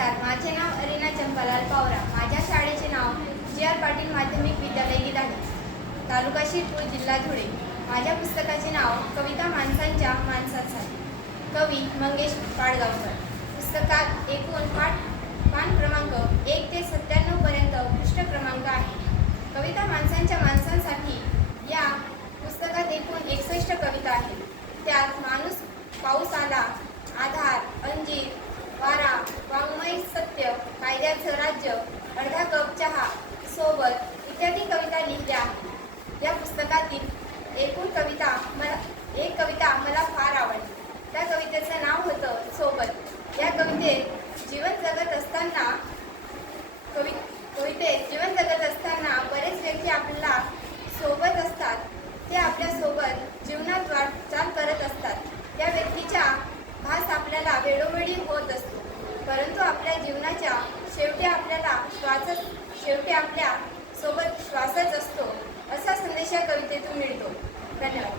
नमस्कार, माझे नाव अरिना चंपालाल पावरा. माझ्या शाळेचे नाव जी.आर. पाटील माध्यमिक विद्यालय गिधाडी, तालुका शिरपूर, जिल्हा धुळे. माझ्या पुस्तकाचे नाव कविता माणसांच्या माणसांसाठी. कवी मंगेश पाडगावकर. पुस्तकात एकूण पान क्रमांक 1 ते 97 पर्यंत पृष्ठ क्रमांक आहे. कविता माणसांच्या माणसांसाठी या पुस्तकात एकूण 61 कविता आहेत. त्यात माणूस, पाऊस आला, आधार, अंजीर, वारा, वाङ्मय सत्य, कायद्याचं राज्य, अर्धा कप चहा, सोबत इत्यादी कविता लिहिल्या आहेत. या पुस्तकातील एकूण एक कविता मला फार आवडली. त्या कवितेचं नाव होतं सोबत. या कवितेत जीवन जगत असताना बरेच व्यक्ती आपल्याला सोबत असतात. ते आपल्यासोबत जीवनात वाटचाल करत असतात. त्या व्यक्तीचा भास आपल्याला वेळोवेळी होत असतो, परंतु आपल्या जीवनाच्या शेवटी आपल्या सोबत श्वासच असतो, असा संदेश या कवितेतून मिळतो. धन्यवाद.